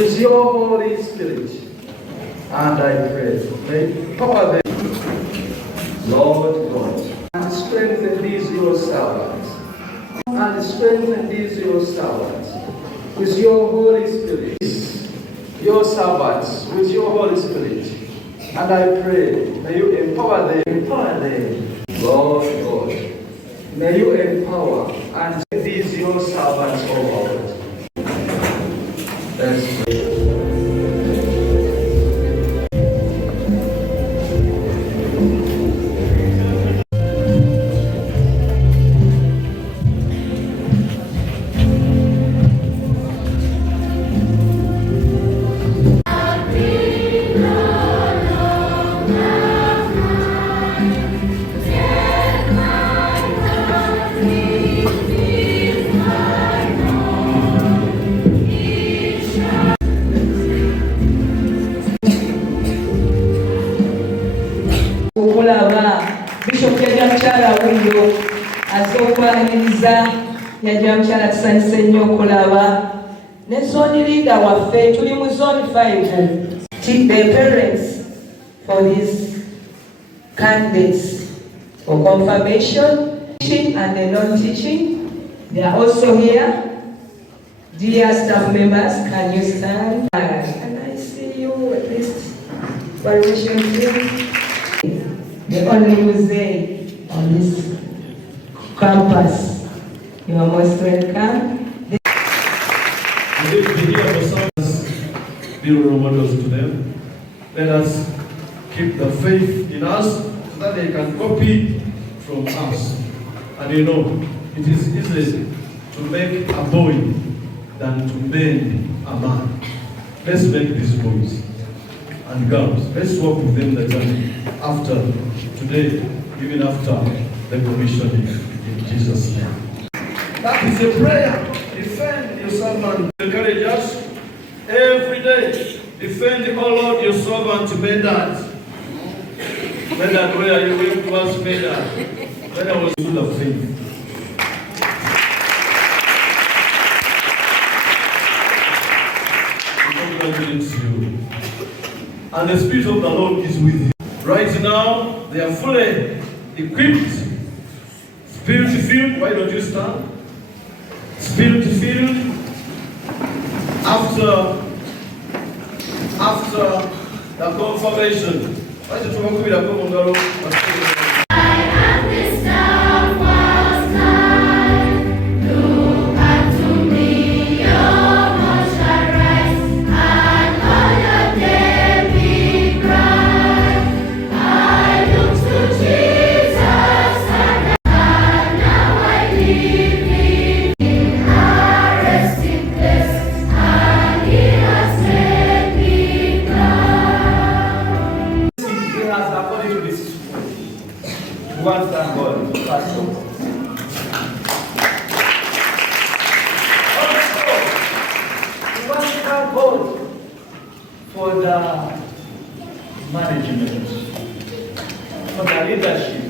with your Holy Spirit. And I pray, may power them, Lord God, and strengthen these your servants. And strengthen these your servants with your Holy Spirit. Your servants with your Holy Spirit. And I pray, may you empower them, Lord God. May you empower and these your servants, O Lord. Let's pray. Bishop Yajamchala Windo azokwaniriza Yajamchala tusanyise nnyo okulaba ne zone leader waffe tuli mu zone 5 the parents for these candidates for confirmation, teaching and the non-teaching. They are also here. Dear staff members, can you stand? Can I see you at least? Valuation team. The only museum on this campus. You are most welcome. We need to be here for some, be role models to them. Let us keep the faith in us so that they can copy from us. And you know, it is easier to make a boy than to mend a man. Let's make these boys and girls. Let's walk with them the journey after today, even after the commissioning in Jesus' name. That is a prayer. Defend your servant. Encourage us every day. Defend, oh Lord, your servant, Medad. Medad, where are you? Where was Medad? When I was full of faith. Congratulates you. And the Spirit of the Lord is with you. Right now, they are fully equipped, Spirit-filled. Why don't you stand? Spirit-filled. After the confirmation. Why don't you Okubeera? I am the star was night. Look unto me, your most shall rise, and all your day be bright. I look to Jesus, and now I live in a resting place, and He has made me glad. According to this, we want to thank God first of all. Also, we want to thank God for the management, for the leadership.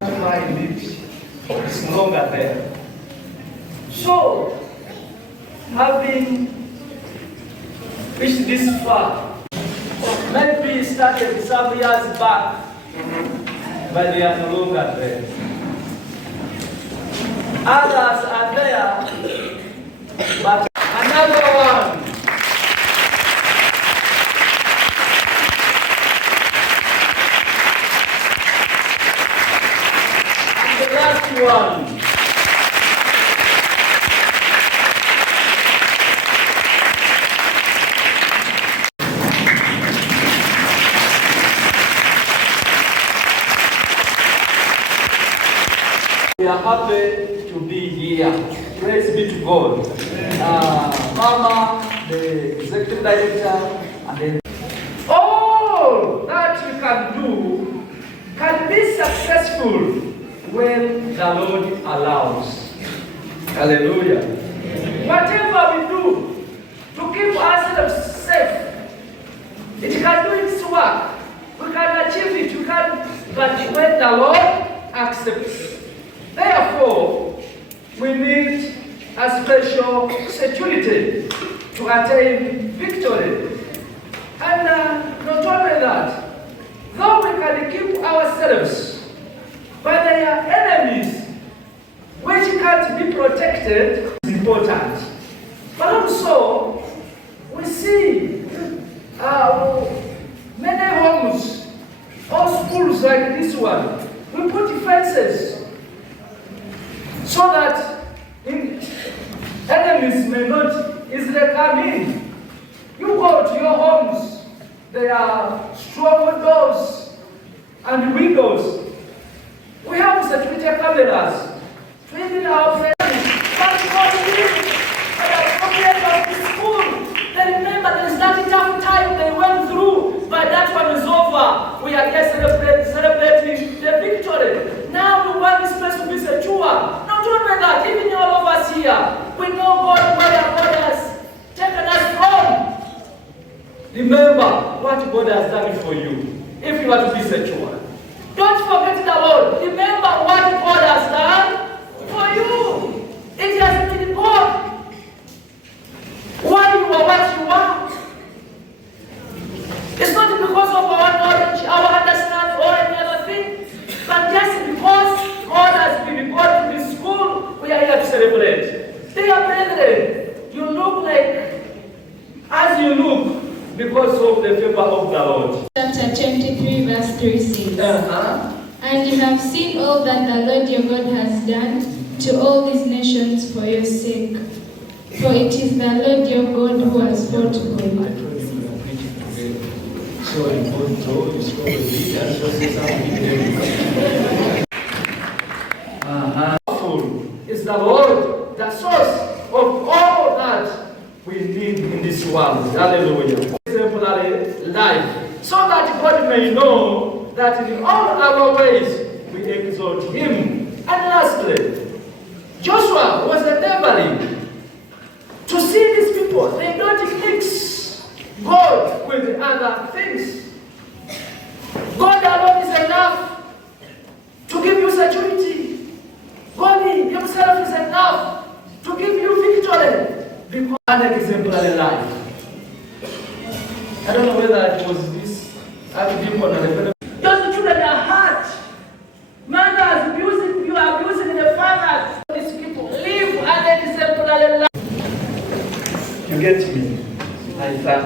My lips is no longer there. So, having reached this far, maybe started some years back, but they are no longer there. Others are there, but another one. And the last one. We are happy to be here. Praise be to God. Mama, the executive director, and then all that we can do can be successful when the Lord allows. Hallelujah. Whatever we do to keep ourselves safe, it can do its work. We can achieve it. We can, but when the Lord accepts. Therefore, we need a special security to attain victory. And not only that, though we can keep ourselves, but there are enemies which can't be protected is important. But also, we see many homes or schools like this one. We put fences so that enemies may not easily come in. You go to your homes, there are strong doors and windows. We have security cameras. Even our friends, but for you, they are talking about the school. They remember there is that tough time they went through, but that one is over. We are just celebrating the victory. Now we want this place to be secure. Not only that, even all of us here, we know God where God has taken us from. Remember what God has done for you, if you want to be secure. Don't forget the Lord. Remember what God has done for you. It has been God. Why you are what you are. It's not because of our knowledge, our understanding, or any other thing, but just because God has been God to this school, we are here to celebrate. Dear brethren, you look like as you look because of the favor of the Lord. Chapter 23, verse 3 says, And you have seen all that the Lord your God has done to all these nations for your sake. For it is the Lord your God who has fought for you. So important, it's is the Lord, the source of all that we need in this world. Hallelujah. Exemplary life. So that God may know that in all our ways we exalt Him. And lastly, Joshua was endeavoring to see these people. They don't mix God with other things. God alone is enough to give you security. God Himself is enough to give you victory. Because an exemplary life. I don't know whether it was this Emukono. Those children are hurt. Mothers abusing you, abusing the fathers. These people live an exemplary life. You get me? I thank